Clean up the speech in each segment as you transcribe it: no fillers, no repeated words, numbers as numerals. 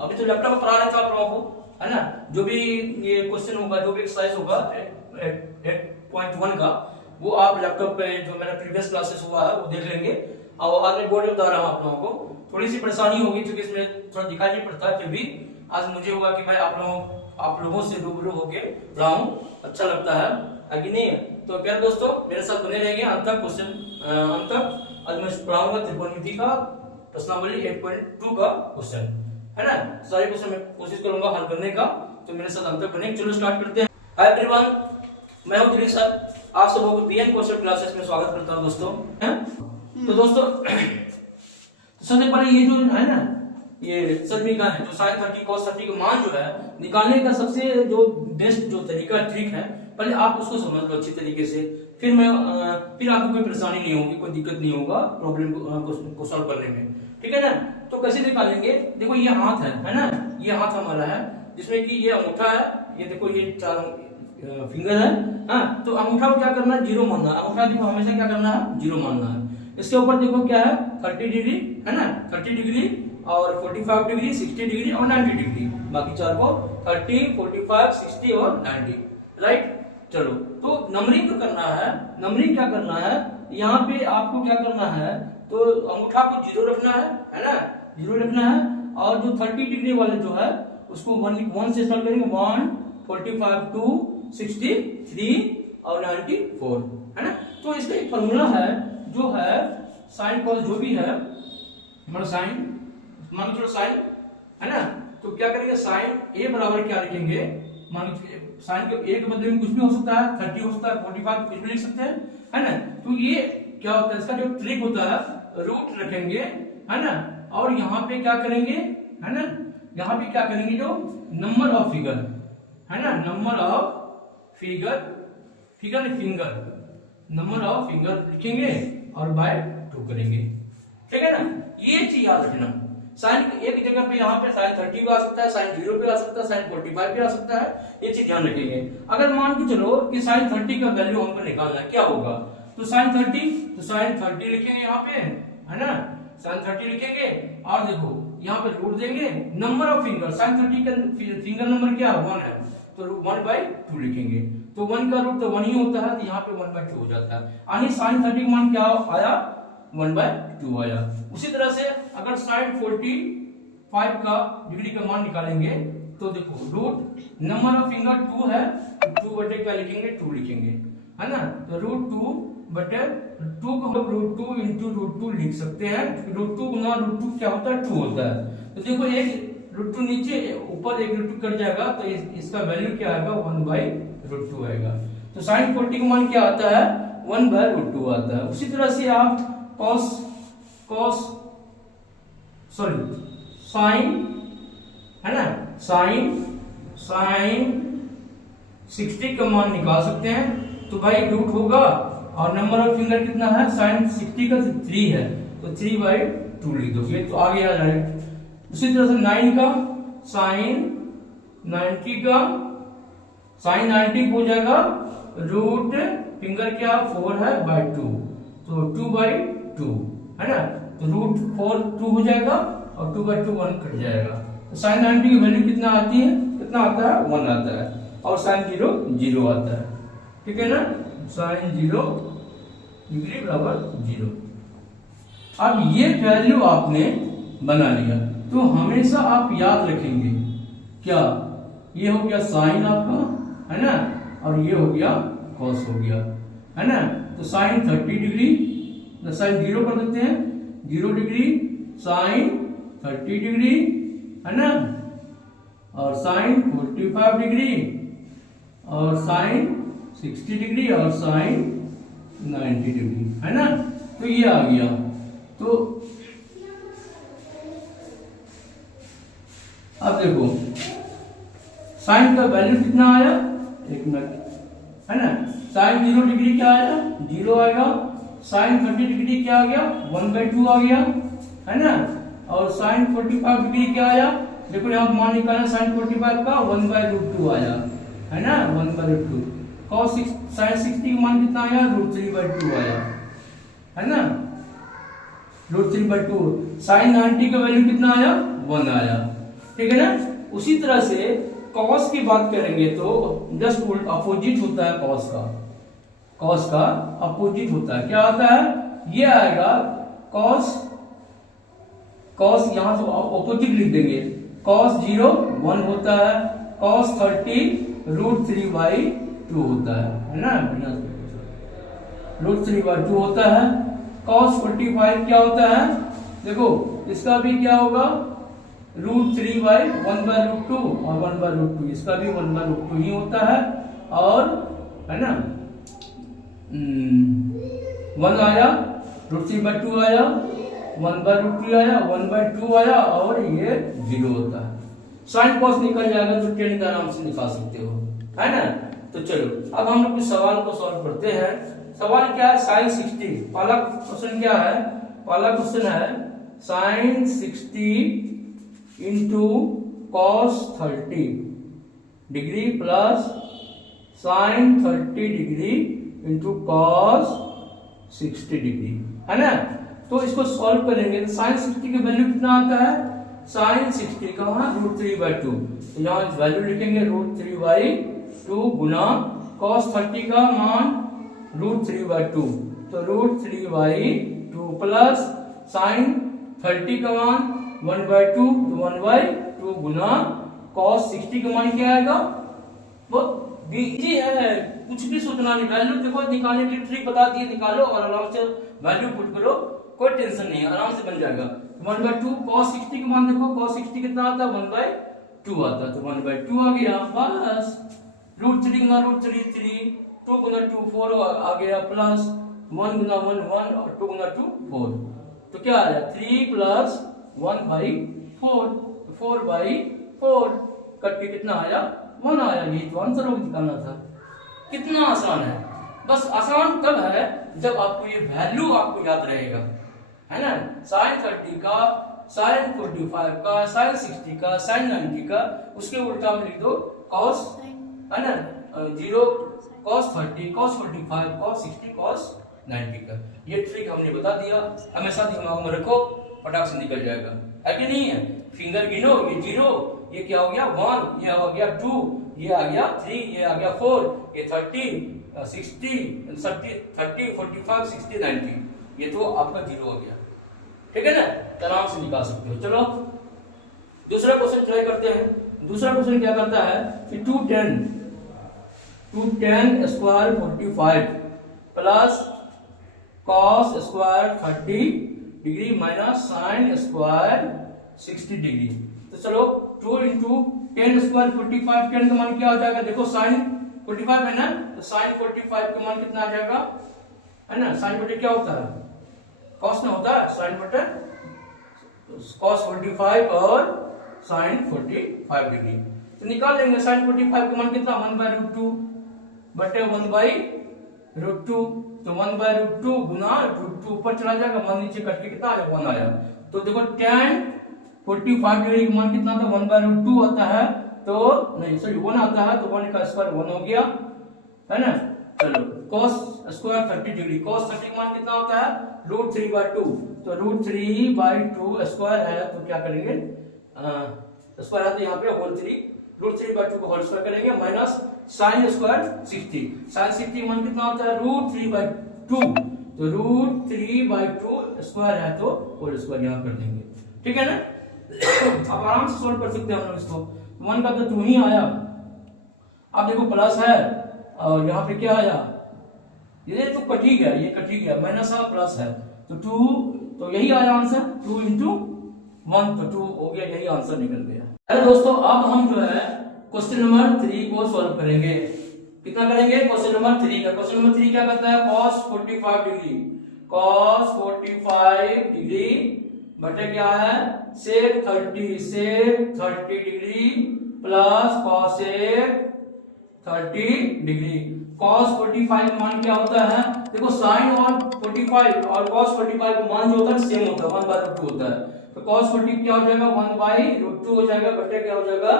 अभी तो लैपटॉप में पढ़ा रहे थे आप लोगों को, है ना। जो भी ये क्वेश्चन होगा, जो भी एक्सरसाइज होगा 8.1 का, वो आप लैपटॉप पे जो मेरा प्रीवियस क्लासेस हुआ है वो देख लेंगे। और आज मैं बोर्ड में बता रहा हूँ आप लोगों को, थोड़ी सी परेशानी होगी क्योंकि इसमें थोड़ा दिखाई नहीं पड़ता, फिर भी आज मुझे हुआ कि भाई आप लोगों से रूबरू होके पढ़ा हूँ, अच्छा लगता है कि नहीं। तो प्यारे दोस्तों मेरे साथ बने रहेंगे अंत तक, अंत तक। आज मैं पढ़ाऊंगा त्रिकोणमिति का प्रश्नावली 8.2 का क्वेश्चन, है ना। सारे क्वेश्चन मैं कोशिश करूंगा हल करने का, तो मेरे साथ अंत तक बने। चलो स्टार्ट करते हैं। हाय एवरीवन, मैं हूं दिलीप सर, आप सबों को पीएन क्वेश्चन क्लासेस में स्वागत करता हूं दोस्तों, हैं। तो दोस्तों सबसे पहले ये जो है ना, ये समीकरण है जो sin 30 cos 30 का मान जो है निकालने का सबसे जो बेस्ट जो तरीका ट्रिक है, पहले आप उसको समझ लो अच्छी तरीके से, फिर आपको कोई परेशानी नहीं होगी, कोई दिक्कत नहीं होगा प्रॉब्लम को सॉल्व करने में, ठीक है ना। तो कैसे निकालेंगे, देखो ये हाथ है ना, ये हाथ हमारा है जिसमें कि ये अंगूठा है, ये देखो ये चार फिंगर है, हाँ। तो अंगूठा को क्या करना है, जीरो मानना है। अंगूठा देखो हमेशा क्या करना है, जीरो मानना है। इसके ऊपर देखो क्या है, 30 डिग्री है ना, 30 डिग्री और 45 डिग्री, 60 डिग्री और 90 डिग्री, बाकी चार को 30, 45, 60 और 90, राइट। चलो तो नंबरिंग तो करना है, नंबरिंग क्या करना है, यहाँ पे आपको क्या करना है, तो अंगूठा को जीरो रखना है ना, जीरो रखना है। और जो 30 डिग्री वाले जो है उसको 1 से स्टार्ट करेंगे, 1, 45, 2, 63 और 94, है ना। तो इसका एक फॉर्मूला है जो है साइन कॉस, जो भी है हमारा साइन, मान लो साइन, है ना। तो क्या करेंगे, साइन ए बराबर क्या लिखेंगे, मान लो साइन के ए के बदले में कुछ भी हो सकता है, 30 हो सकता है, 45 कुछ भी लिख सकते हैं, है ना। तो ये क्या होता है, इसका जो ट्रिक होता है, रूट रखेंगे, है ना। और यहाँ पे क्या करेंगे, है ना, यहाँ पे क्या करेंगे, जो नंबर ऑफ फिगर है ना, नंबर ऑफ फिगर, फिगर नहीं फिंगर, नंबर ऑफ फिंगर लिखेंगे और बाय 2 करेंगे, ठीक है ना। ये चीज याद रखना, साइन एक जगह पे यहाँ पे साइन 30 भी आ सकता है, साइन 0 भी आ सकता है, साइन 45 भी आ सकता है, ये चीज ध्यान रखेंगे। अगर मान के चलो कि साइन 30 का वैल्यू हमको निकालना है, क्या होगा, तो साइन 30, तो साइन 30 लिखेंगे यहाँ पे, है ना, साइन 30 लिखेंगे। और देखो यहाँ पे रूट देंगे, नंबर ऑफ फिंगर, साइन 30 का फिंगर नंबर क्या है, 1 है, तो 1/2 लिखेंगे। तो 1 का रूट तो 1 ही होता है, तो यहाँ पे 1/2 हो जाता है। यानी साइन 30 का मान क्या आया, 1/2 आया। उसी तरह से अगर साइन 45 का डिग्री का मान निकालेंगे, तो देखो रूट नंबर ऑफ फिंगर 2 है, तो 2 बटे क्या लिखेंगे, 2 लिखेंगे, है ना। तो √2 बटे 2 को हम √2 इंटू √2 लिख सकते हैं। √2 गुना √2 क्या होता है, 2 होता है। तो देखो एक √2 नीचे, ऊपर एक √2 कट जाएगा, तो इसका वैल्यू क्या आएगा, 1/√2 आएगा। तो साइन 40 का मान क्या आता है, 1/√2 आता है। उसी तरह से आप साइन, है ना, साइन 60 का मान निकाल सकते हैं। तो भाई रूट होगा, और नंबर ऑफ फिंगर कितना है, साइन 60 का 3 है, तो 3/2 लिख दोगे, तो आगे आ जाएगा। उसी तरह से 9 का साइन 90 का, साइन 90 हो जाएगा, रूट फिंगर क्या 4 है /2, तो 2/2, है ना। तो √4 2 हो जाएगा और 2/2 1 कट जाएगा। तो साइन 90 की वैल्यू कितना आती है, कितना आता है, 1 आता है, और साइन 0 0 आता है, ठीक है ना। साइन 0 डिग्री बराबर 0। अब ये वैल्यू आपने बना लिया, तो हमेशा आप याद रखेंगे क्या, ये हो गया साइन आपका, है ना, और ये हो गया कॉस हो गया, है ना। तो साइन 30 डिग्री, साइन 0 कर देते हैं, 0 डिग्री, साइन 30 डिग्री, है ना, और साइन 45 डिग्री, और साइन 60 डिग्री, और साइन 90 डिग्री, है ना। तो ये आ गया। तो अब देखो साइन का वैल्यू कितना आया, एक मिनट, है ना। साइन 0 डिग्री क्या आया, 0 आएगा। साइन 30 डिग्री क्या आ गया, 1/2 आ गया, है ना। और साइन 45 डिग्री क्या आया, देखो यहाँ मान निकालना, साइन 45 का 1/√2 आया, है ना, 1/√2। cos साइन 60 का मान कितना आया, √3/2 आया, है ना, √3/2। साइन 90 का वैल्यू कितना आया, 1 आया। ठीक है ना। उसी तरह से कॉस की बात करेंगे तो जस्ट अपोजिट होता है कॉस का। कॉस का अपोजिट होता है, क्या आता है, ये आएगा कॉस, कॉस यहां से अपोजिट लिख देंगे, कॉस 0 1 होता है, कॉस 30 √3/2 होता है ना, √3/2 होता है। कॉस 45 क्या होता है, देखो इसका भी क्या होगा, √3/1/√2 और 1/√2, इसका भी 1/√2 ही होता है, और है ना 1 आया, √3/2 आया, 1/√2 आया, 1/2 आया, और ये 0 होता है। साइन कॉस निकल जाएगा तो टेन का आराम से निकाल सकते हो, है ना। तो चलो अब हम लोग कुछ सवाल को सॉल्व करते हैं। सवाल क्या है, साइन 60। पहला क्वेश्चन क्या है, पहला क्वेश्चन है sine 60 into cos 30 degree plus sine 30 degree into cos 60 degree, है ना। तो इसको सॉल्व करेंगे तो साइन 60 की वैल्यू कितना आता है, साइन 60 का वहां √3/2, तो यहाँ वैल्यू लिखेंगे √3/2 गुना कॉस 30 का मान √3/2, तो √3/2 प्लस साइन 30 का मान 1/2, तो 1/2 गुना कॉस 60 का मान क्या आएगा, बहुत इजी है, कुछ भी सोचना नहीं, वैल्यू देखो निकालने की ट्रिक बता दिए, निकालो और आराम से वैल्यू पुट करो, कोई टेंशन नहीं है, आराम से बन जाएगा। 1/2 cos 60 का मान देखो, cos 60 कितना आता है, 1/2 आता है, तो 1/2 आ गया, बस √3 गुना √3 3, 2 गुना 2 4 आ गया, प्लस 1 गुना 1 1 और 2 गुना 2 4, तो क्या आया 3 प्लस 1/4, 4/4 कट के कितना आया 1 आया, यही तो आंसर निकालना था। कितना आसान है, बस आसान तब है जब आपको ये वैल्यू आपको याद रहेगा, है ना। साइन 30 का, साइन 45 का, साइन 60 का, साइन 90 का, उसके उल्टा में लिख दो कॉस, है ना 0 कॉस 30 कॉस 45 कॉस 60 कॉस 90 का। ये ट्रिक हमने बता दिया, हमेशा दिमाग में रखो, फटाक से निकल जाएगा, है कि नहीं है। फिंगर गिनो, ये 0, ये क्या हो गया 1, ये हो गया 2, ये आ गया 3, ये आ गया 4, ये 30 60 30 45 60 90, ये तो आपका 0 हो गया, ठीक है ना, आराम से निकाल सकते हो। चलो दूसरा क्वेश्चन ट्राई करते हैं। दूसरा क्वेश्चन क्या करता है कि 2tan square 45 plus cos square 30 degree minus sine square 60 degree. तो चलो 2 इंटू टेन स्क्वायर 45, 10 का मान क्या हो जाएगा, देखो साइन 45 है ना, तो साइन 45 का मान कितना आ जाएगा, है ना, साइन बटे क्या होता है, कॉस ना होता है, साइन बटे cos 45 और साइन 45 डिग्री, तो निकाल लेंगे साइन 45 का मान कितना 1/√2 बटे 1/√2, तो 1/√2 गुना √2 ऊपर चला जाएगा, 1 नीचे कट के कितना आया 1 आया, तो देखो tan 45 डिग्री का मान कितना था 1/√2 आता है, तो नहीं सॉरी 1 आता है, तो 1 का स्क्वायर 1 हो गया, है ना। चलो cos स्क्वायर 30 डिग्री, cos 30 का मान कितना होता है √3/2, तो √3/2 स्क्वायर है, तो क्या करेंगे स्क्वायर है तो यहाँ पे √3/2 को होल स्क्वायर करेंगे, माइनस साइन स्क्वायर 60, साइन 60 मान कितना होता है √3/2, तो √3/2 स्क्वायर है तो होल स्क्वायर यहाँ कर देंगे, ठीक है ना। अब आराम से सोल्व कर सकते हैं हम लोग इसको, 1 का तो 2 ही आया, अब देखो प्लस है और यहाँ पे क्या आया, ये तो कट ही गया, ये कट ही गया, माइनस है प्लस है, तो 2, तो यही आया आंसर 2 इंटू 1, तो 2 हो गया, यही आंसर निकल गया। अरे दोस्तों अब हम जो है क्वेश्चन नंबर 3 को सॉल्व करेंगे। कितना करेंगे, क्वेश्चन नंबर 3 का। क्वेश्चन नंबर 3 क्या करता है, cos 45 डिग्री, cos 45 डिग्री बटे क्या है sec 30 degree plus cosec 30 degree. cos 45 मान क्या होता है, देखो sin और 45 और cos 45 का मान जो होता है सेम होता है, 1/√2 होता है, तो cos 40 क्या हो जाएगा 1/√2 हो जाएगा, बटे क्या हो जाएगा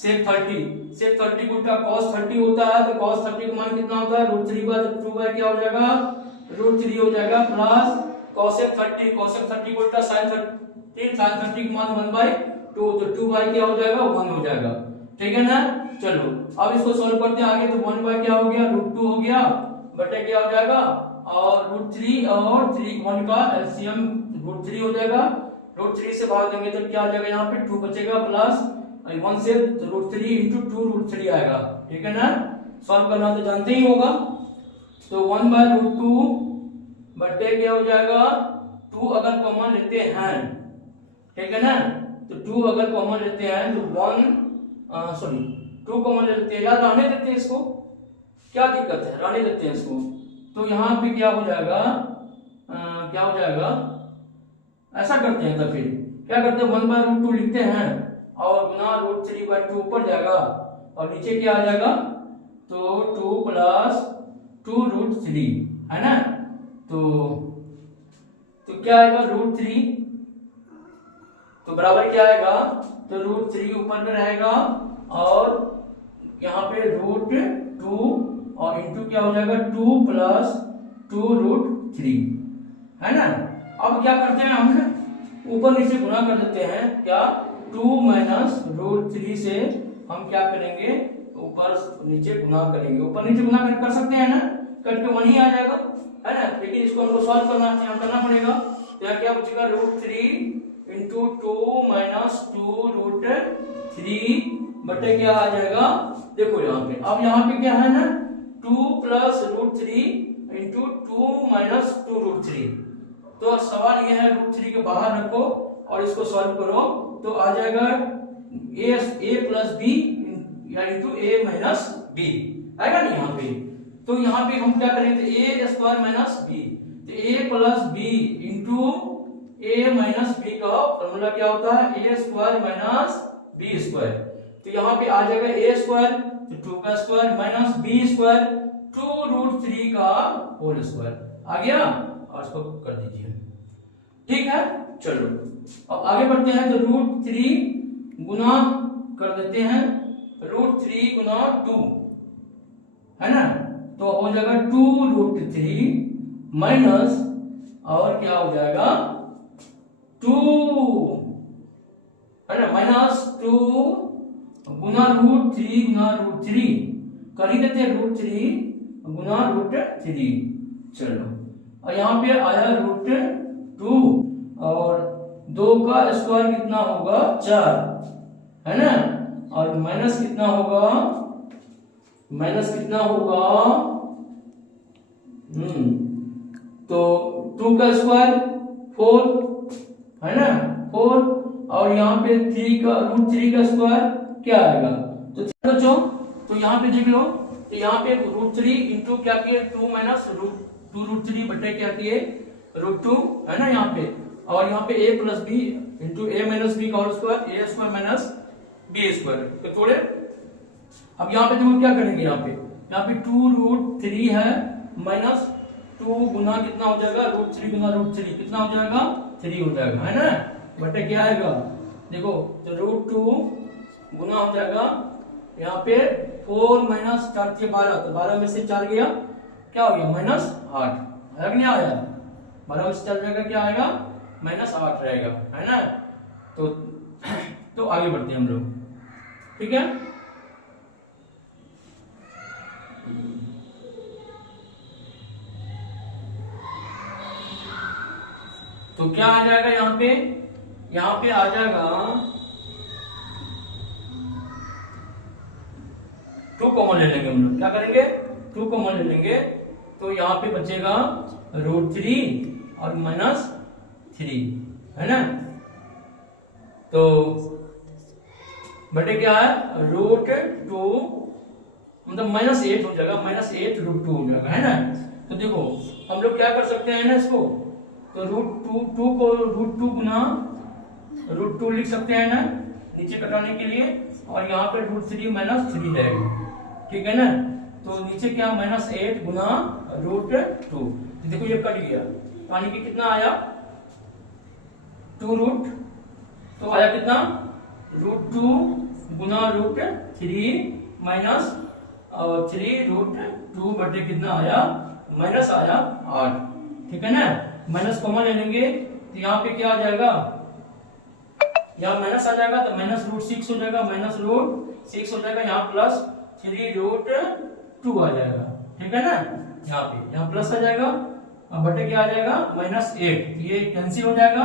sec 30 को उल्टा cos 30 होता है, तो cos 30 का मान कितना होता है √3/2 क्या हो जाएगा √3 हो जाएगा, प्लस cosec 30 को उल्टा sin 30 का मान 1/2 2, तो 2 बाई क्या हो जाएगा 1 हो जाएगा, ठीक है ना। चलो अब इसको सॉल्व करते हैं आगे, तो 1 बाई क्या हो गया √2 हो गया, बटे क्या हो जाएगा और √3 और 3 1 का एलसीएम √3 हो जाएगा, √3 से भाग देंगे तो क्या आ जाएगा यहाँ पे 2 बचेगा प्लस 1 से √3 इंटू 2 √3 आएगा, ठीक है ना। सॉल्व करना तो जानते ही होगा, तो 1 बाय √2 बटे क्या हो जाएगा 2 अगर कॉमन लेते हैं, ठीक है ना, तो 2 अगर कॉमन लेते हैं तो 2 कॉमन लेते हैं, यार रहने देते हैं इसको, क्या दिक्कत है, रहने देते हैं इसको। तो यहाँ पे क्या हो जाएगा क्या हो जाएगा, ऐसा करते हैं तो फिर क्या करते हैं 1 बाय √2 लिखते हैं और गुना √3 बाय 2 ऊपर जाएगा और नीचे क्या आ जाएगा, तो 2 प्लस 2 √3 है ना, तो क्या आएगा √3, तो बराबर क्या आएगा, तो √3 ऊपर में रहेगा और यहाँ पे √2 और इंटू क्या हो जाएगा 2 प्लस 2 √3 है ना। अब क्या करते हैं हम ऊपर नीचे गुना कर देते हैं, क्या 2 माइनस √3 से हम क्या करेंगे ऊपर नीचे गुना करेंगे, ऊपर नीचे गुना कर सकते हैं ना, कट के 1 ही आ जाएगा है ना, लेकिन इसको हमको सॉल्व करना पड़ेगा, तो क्या बचेगा √3 इंटू 2 माइनस 2 √3 बटे क्या आ जाएगा, देखो यहाँ पे, अब यहाँ पे क्या है ना 2 प्लस √3 इंटू 2 माइनस 2 √3, तो सवाल यह है √3 के बाहर रखो और इसको सॉल्व करो तो आ जाएगा a प्लस बी या इंटू a माइनस बी आएगा ना यहाँ पे। तो यहाँ पे हम क्या करेंगे a स्क्वायर माइनस बी, तो a plus B into a minus B का फॉर्मूला क्या होता है a square minus B square, तो यहाँ पे आ जाएगा a स्क्वायर तो 2 का स्क्वायर माइनस b स्क्वायर 2 √3 का होल स्क्वायर आ गया, और इसको कर दीजिए, ठीक है। चलो अब आगे बढ़ते हैं, तो √3 गुना कर देते हैं, √3 गुना 2 है ना, तो हो जाएगा 2 √3 माइनस और क्या हो जाएगा 2 है ना, माइनस 2 गुना √3 गुना √3 कर ही देते हैं √3 गुना √3, चलो और यहाँ पे आया √2 और 2 का स्क्वायर कितना होगा 4 है ना, और माइनस कितना होगा तो 2 का स्क्वायर 4 है ना 4, और यहाँ पे 3 का √3 का स्क्वायर क्या आएगा, तो बच्चों तो यहाँ पे देख लो, तो यहाँ पे √3 इंटू क्या किए 2 माइनस 2 √3 बटे क्या किए √2 है ना यहाँ पे, और यहाँ पे a plus B into a minus B का whole square a square minus B square, तो थोड़े अब यहाँ पे देखो क्या करेंगे, यहाँ पे 2 √3 है माइनस 2 गुना कितना हो जाएगा √3 गुना √3 कितना हो जाएगा 3 हो जाएगा है ना, बटे क्या आएगा देखो, तो √2 गुना हो जाएगा यहाँ पे 4 माइनस 4 के 12, तो 12 में से 4 गया क्या हो गया -8 आया कि नहीं आया, 12 में से 4 जाएगा क्या आएगा -8 रहेगा है ना। तो आगे बढ़ते हैं हम लोग, ठीक है। तो क्या आ जाएगा यहाँ पे आ जाएगा 2 कॉमन ले लेंगे हम लोग, क्या करेंगे 2 कॉमन ले लेंगे, तो यहाँ पे बचेगा √3 और -3 है ना, तो बटे क्या है √2 मतलब -8 हो जाएगा, -8 √2 हो जाएगा है ना। तो देखो हम लोग क्या कर सकते हैं ना इसको, तो √2 को √2 गुना √2 लिख सकते हैं ना नीचे कटाने के लिए, और यहाँ पे √3 -3 रहेगा, ठीक है ना। तो नीचे क्या -8 गुना √2, देखो ये कट गया, पानी की कितना आया 2 रूट, तो आया कितना √2 गुना √3 माइनस 3 √2 बटे कितना आया माइनस आया 8, ठीक है ना। माइनस कॉमन ले लेंगे तो यहाँ पे क्या आ जाएगा यहाँ माइनस आ जाएगा तो माइनस रूट 6 हो जाएगा, माइनस रूट 6 हो जाएगा, यहाँ प्लस 3 रूट 2 आ जाएगा, ठीक है ना। यहाँ प्लस आ जाएगा, अब बटे क्या आ जाएगा माइनस 8, ये कैंसिल हो जाएगा,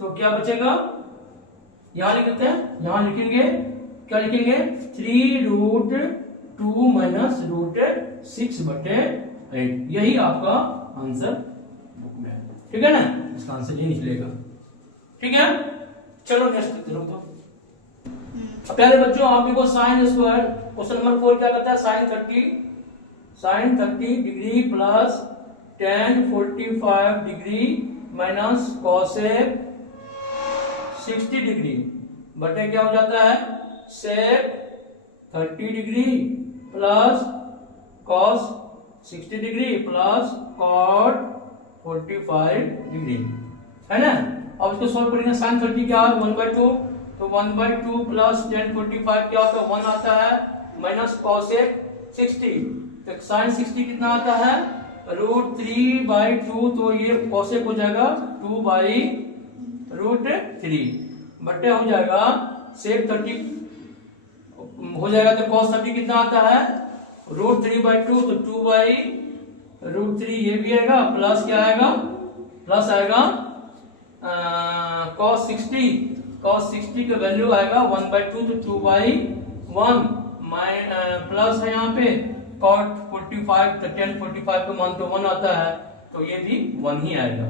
तो क्या बचेगा, यहाँ लिख देते हैं, यहाँ लिखेंगे क्या लिखेंगे 3 रूट 2 माइनस रूट 6 बटे 8, यही आपका आंसर है, ठीक है ना, इसका आंसर ये निकलेगा, ठीक है। चलो नेक्स्ट देखते तो प्यारे बच्चों, आप देखो साइन स्क्वायर, क्वेश्चन नंबर 4 क्या कहता है, sine 30 degree plus tan 45 degree minus cosec 60 degree बटे क्या हो जाता है sec 30 degree plus cos 60 degree plus cot 45 degree, है ना। अब इसको सॉल्व करेंगे, साइन 30 क्या है 1/2, तो 1/2 प्लस tan 45 क्या होता है 1 आता है, माइनस cosec 60, तो साइन 60 कितना आता है रूट 3/2, तो ये cosec हो जाएगा 2/√3 बट्टे हो जाएगा sec 30 हो जाएगा, तो cos 30 कितना आता है रूट 3/2, तो 2/√3 ये भी आएगा, प्लस क्या आएगा, प्लस आएगा cos 60 का वैल्यू आएगा 1/2, तो 2/1 प्लस है यहाँ पे cot 45, तो tan 45 का मान तो 1 आता है, तो ये भी 1 ही आएगा,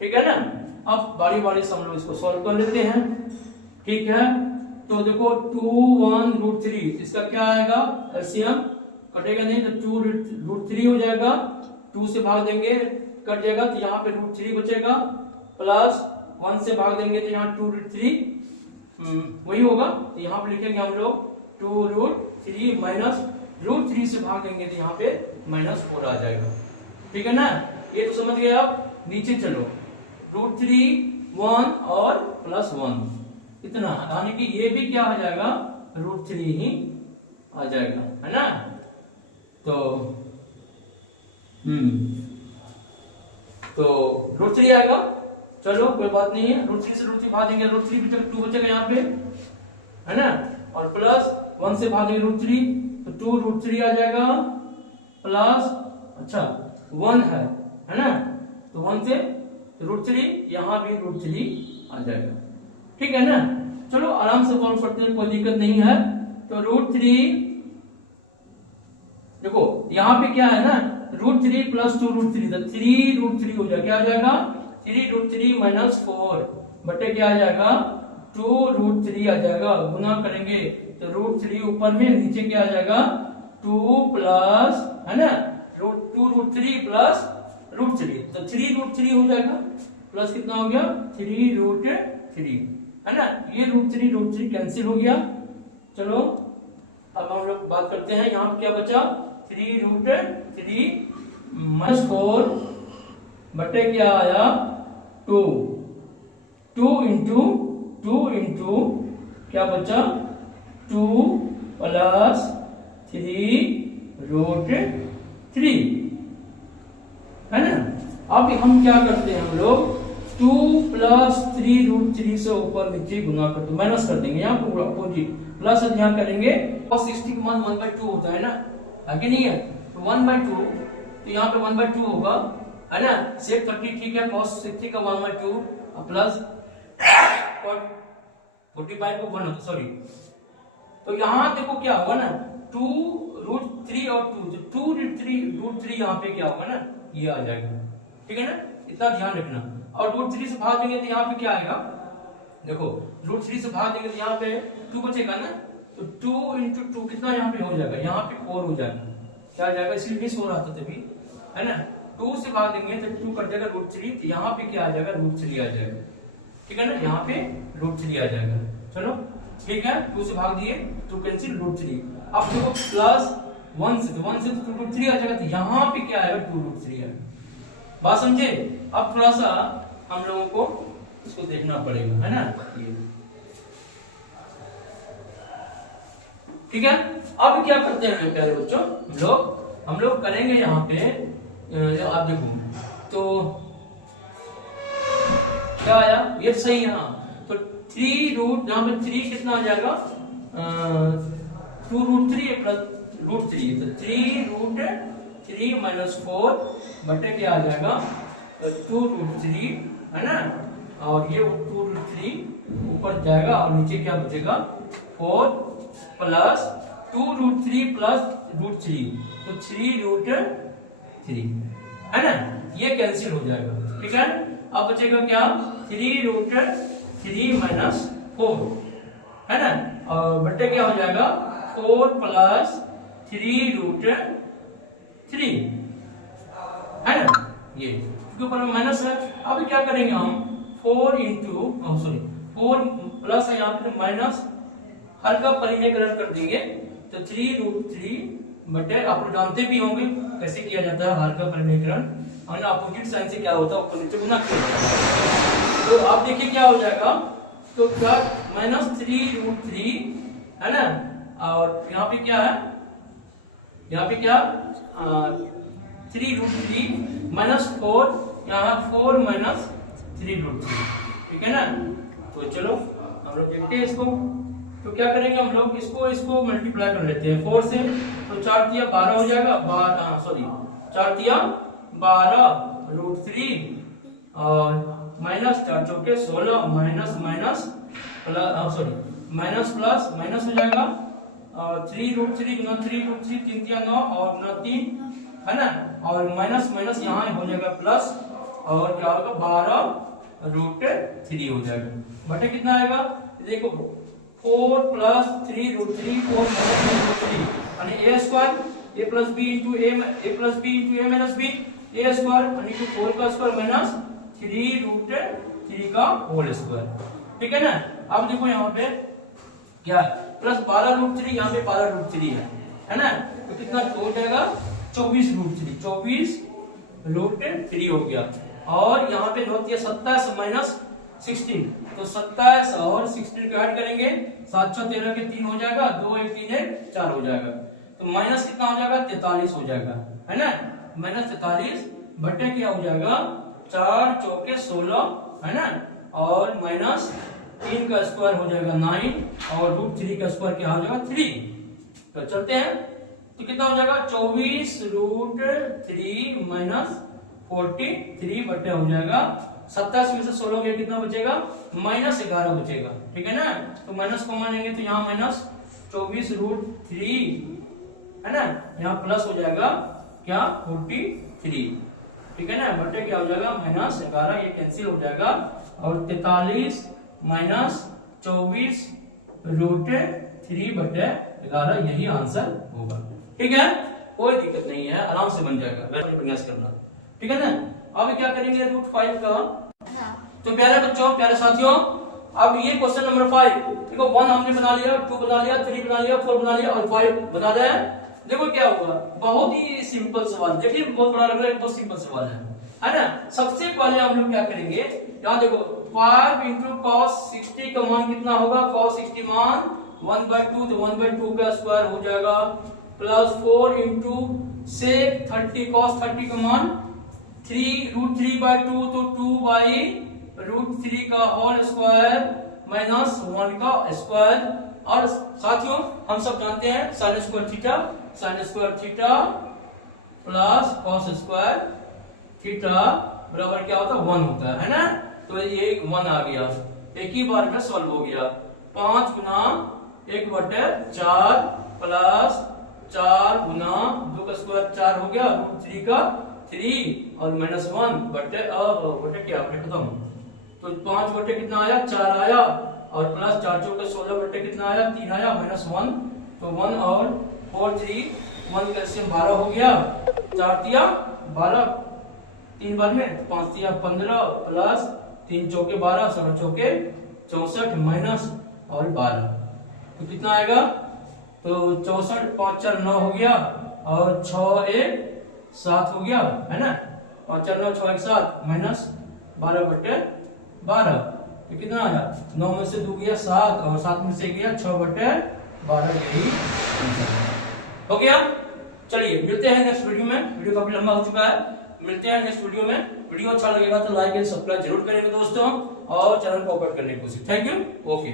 ठीक है ना। अब बारी बारी से हम लोग इसको सॉल्व कर लेते हैं, ठीक है। तो देखो 2/1√3 इसका क्या आएगा एलसीएम, कटेगा नहीं तो 2√3 हो जाएगा, 2 से भाग देंगे कट जाएगा, तो यहाँ पे √3 बचेगा, प्लस 1 से भाग देंगे तो यहाँ 2√3 वही होगा, तो यहाँ पे लिखेंगे हम लोग 2√3 माइनस √3 से भाग देंगे तो यहाँ पे -4 आ जाएगा, ठीक है ना। ये तो समझ गए आप, नीचे चलो √3 1 और +1 इतना, यानी कि ये भी क्या आ जाएगा √3 ही आ जाएगा, है ना। तो √3 आएगा, चलो कोई बात नहीं है, √3 से √3 भाग देंगे, √3 भी 2 बचेगा यहाँ पे, है ना, और प्लस 1 से भाग देंगे √3 तो 2√3 आ जाएगा, प्लस अच्छा 1 है ना, तो 1 से √3 यहाँ भी √3 आ जाएगा, ठीक है ना। चलो आराम से सॉल्व करते हैं, कोई दिक्कत नहीं है। तो √3 देखो यहाँ पे क्या है ना √3 प्लस 2√3, तो 3√3 हो जाएगा, क्या आ जाएगा 3√3 -4 बटे क्या आ जाएगा 2√3 आ जाएगा, गुना करेंगे तो √3 ऊपर में, नीचे क्या आ जाएगा 2 प्लस है ना 2√3 प्लस √3, तो 3√3 हो जाएगा, प्लस कितना हो गया 3√3, है ना। ये √3 कैंसिल हो गया। चलो अब हम लोग बात करते हैं, यहाँ पे क्या बचा 3√3 -4 बटे क्या आया 2 इंटू क्या बचा 2 प्लस 3√3, है ना। अब हम क्या करते हैं, हम लोग 2 प्लस 3√3 से ऊपर नीचे गुना करते माइनस कर देंगे, यहाँ पर अपोजिट प्लस यहाँ करेंगे, cos 60 का मान 1/2 होता है ना, आगे नहीं है, तो 1/2, तो यहाँ पे 1/2 होगा, है ना। sec 30 ठीक है, cos 60 का 1/2 प्लस 45 को 1 होता, सॉरी, तो यहाँ देखो क्या होगा ना 2√3 और 2, तो 2√3 यहाँ पे क्या होगा ना ये आ जाएगा, ठीक है ना, इतना ध्यान रखना। और √3 से भाग देंगे तो यहाँ पे क्या आएगा, देखो √3 से भाग देंगे तो यहाँ पे 2 बचेगा ना, तो 2 इंटू 2 कितना यहाँ पे हो जाएगा, यहाँ पे 4 हो जाएगा, क्या आ जाएगा, इसलिए मिस हो रहा था तभी, है ना। 2 से भाग देंगे तो 2 कट जाएगा √3, तो यहाँ पे क्या आ जाएगा √3 आ जाएगा, ठीक है ना, यहाँ पे √3 आ जाएगा। चलो ठीक है, 2 से भाग दिए तो कैंसिल √3, अब देखो प्लस 1 से, तो 1 से तो 2√3 आ जाएगा, तो यहाँ पे क्या आएगा 2√3 आएगा, बात समझे। अब थोड़ा सा हम लोगों को इसको देखना पड़ेगा, है ना, ठीक है। अब क्या करते हैं प्यारे बच्चों, हम लोग करेंगे यहाँ पे, आप देखो तो क्या आया, ये सही है, तो 3 रूट, यहाँ पे 3 कितना आ जाएगा 2 रूट 3 प्लस रूट 3, तो 3 रूट 3 माइनस 4 बटे क्या आ जाएगा 2 रूट 3 है ना, और ये 2 रूट 3 ऊपर जाएगा और नीचे क्या बचेगा 4 प्लस 2 रूट 3 प्लस रूट 3, तो 3 रूट 3 है ना, ये कैंसिल हो जाएगा। ठीक है, अब बचेगा क्या 3 रूट 3 माइनस 4 है ना, और बटे क्या हो जाएगा 4 प्लस 3 रूट 3 है ना, ये इसके ऊपर में माइनस है। अब क्या करेंगे हम 4 इंटू 4 प्लस है यहाँ पे तो माइनस, हल्का परिमेयकरण कर देंगे तो 3 रूट 3 बटे, आप लोग जानते भी होंगे कैसे किया जाता है हल्का परिमेयकरण, और अपोजिट साइन से क्या होता है ऊपर नीचे गुना किया जाता है। तो आप देखिए क्या हो जाएगा, तो क्या माइनस 3 रूट 3 है ना, और यहाँ पे क्या है, यहाँ पे क्या 3 रूट 3 माइनस 4, यहाँ 4 माइनस 3 रूट 3, ठीक है ना। तो चलो हम लोग देखते हैं इसको, तो क्या करेंगे हम लोग इसको मल्टीप्लाई कर लेते हैं 4 से, तो 4 तिया 12 हो जाएगा, 4 तिया 12 रूट 3 और माइनस 4 चौके 16 minus minus plus minus plus minus हो जाएगा, और 3 रूट 3 गुना 3 रूट 3 3 तिया 9 और गुना 3 है ना, और माइनस माइनस यहाँ हो जाएगा प्लस, और क्या होगा 12 रूट 3 हो जाएगा, बटे कितना आएगा देखो 4 प्लस 3 रूट 3 4 माइनस रूट 3 यानी a square a plus b into a plus b into a minus b a square यानी कि 4 का स्क्वायर माइनस 3 रूट 3 का होल स्क्वायर। ठीक है ना, अब देखो यहाँ पे क्या प्लस 12 रूट 3, यहाँ पे 12 रूट 3 है ना, तो कितना हो जाएगा 24 रूट 3, 24 रूट 3 हो गया, और यहाँ पे 27 माइनस 16, तो 27 और 16 का ऐड करेंगे 7 6 13 के 3 हो जाएगा, 2 1 3 1 4 हो जाएगा, तो माइनस कितना हो जाएगा 43 हो जाएगा है ना, माइनस 43 बटे क्या हो जाएगा 4 चौके 16 है ना, और माइनस 3 का स्क्वायर हो जाएगा 9 और रूट 3 का स्क्वायर क्या हो जाएगा 3। तो चलते हैं, तो कितना हो जाएगा 24 रूट 3 माइनस 43 बटे हो जाएगा 27 में से 16 गया कितना बचेगा माइनस 11 बचेगा। ठीक है ना, तो माइनस कॉमन लेंगे तो यहाँ माइनस 24 रूट 3 है ना, यहाँ प्लस हो जाएगा क्या 43, ठीक है ना, बटे क्या हो जाएगा माइनस 11, ये कैंसिल हो जाएगा, और 43 माइनस 24 रूट 3 बटे 11 यही आंसर होगा। ठीक है, कोई दिक्कत नहीं है, आराम से बन जाएगा, प्रयास करना। ठीक है ना, अब क्या करेंगे रूट 5 का, तो प्यारे बच्चों प्यारे साथियों, अब ये क्वेश्चन नंबर 5 देखो, 1 हमने बना लिया, 2 बना लिया, 3 बना लिया, 4 बना लिया और 5 बना रहे हैं। देखो क्या होगा, बहुत ही सिंपल सवाल, देखिए बहुत बड़ा लग रहा है, बहुत सिंपल सवाल है ना। सबसे पहले हम लोग क्या करेंगे, यहाँ देखो 5 इंटू कॉस 60 का मान कितना होगा, कॉस 60 मान 1/2, तो 1/2 का स्क्वायर हो जाएगा, प्लस 4 इंटू सेक 30 कॉस 30 का मान 3 रूट 3/2, तो 2/√3 का होल स्क्वायर माइनस 1 का स्क्वायर, और साथियों हम सब जानते हैं sine square theta plus cos square theta बराबर क्या होता है 1 होता है ना, तो ये 1 आ गया, एक ही बार में सॉल्व हो गया, 5 गुना 1/4 प्लस 4 गुना 2 का स्क्वायर 4 हो गया, √3 का 3 और माइनस 1 बटे क्या आपने खत्म, तो 5 बटे कितना आया 4 आया, और प्लस 4 चौके 16 बटे कितना आया 3 आया, माइनस 1, तो 1 और 4 3 1 कैल्सियम 12 हो गया, 4 तिया 12 3 बार में, 5 तिया 15 प्लस 3 चौके 12 16 चौके 64 माइनस और 12, तो कितना आएगा, तो 64 5 4 9 हो गया, और 6 1 7 हो गया है ना, 5 4 9 6 1 7 माइनस 12 बटे 12, तो कितना आया 9 में से 2 गया 7 और 7 में से गया 6 बटे 12, यही हो गया। चलिए मिलते हैं नेक्स्ट वीडियो में, वीडियो काफी लंबा हो चुका है, मिलते हैं नेक्स्ट वीडियो में। वीडियो अच्छा लगेगा तो लाइक एंड सब्सक्राइब जरूर करेंगे दोस्तों, और चैनल को ऑपरेट करने की कोशिश। Thank you. ओके।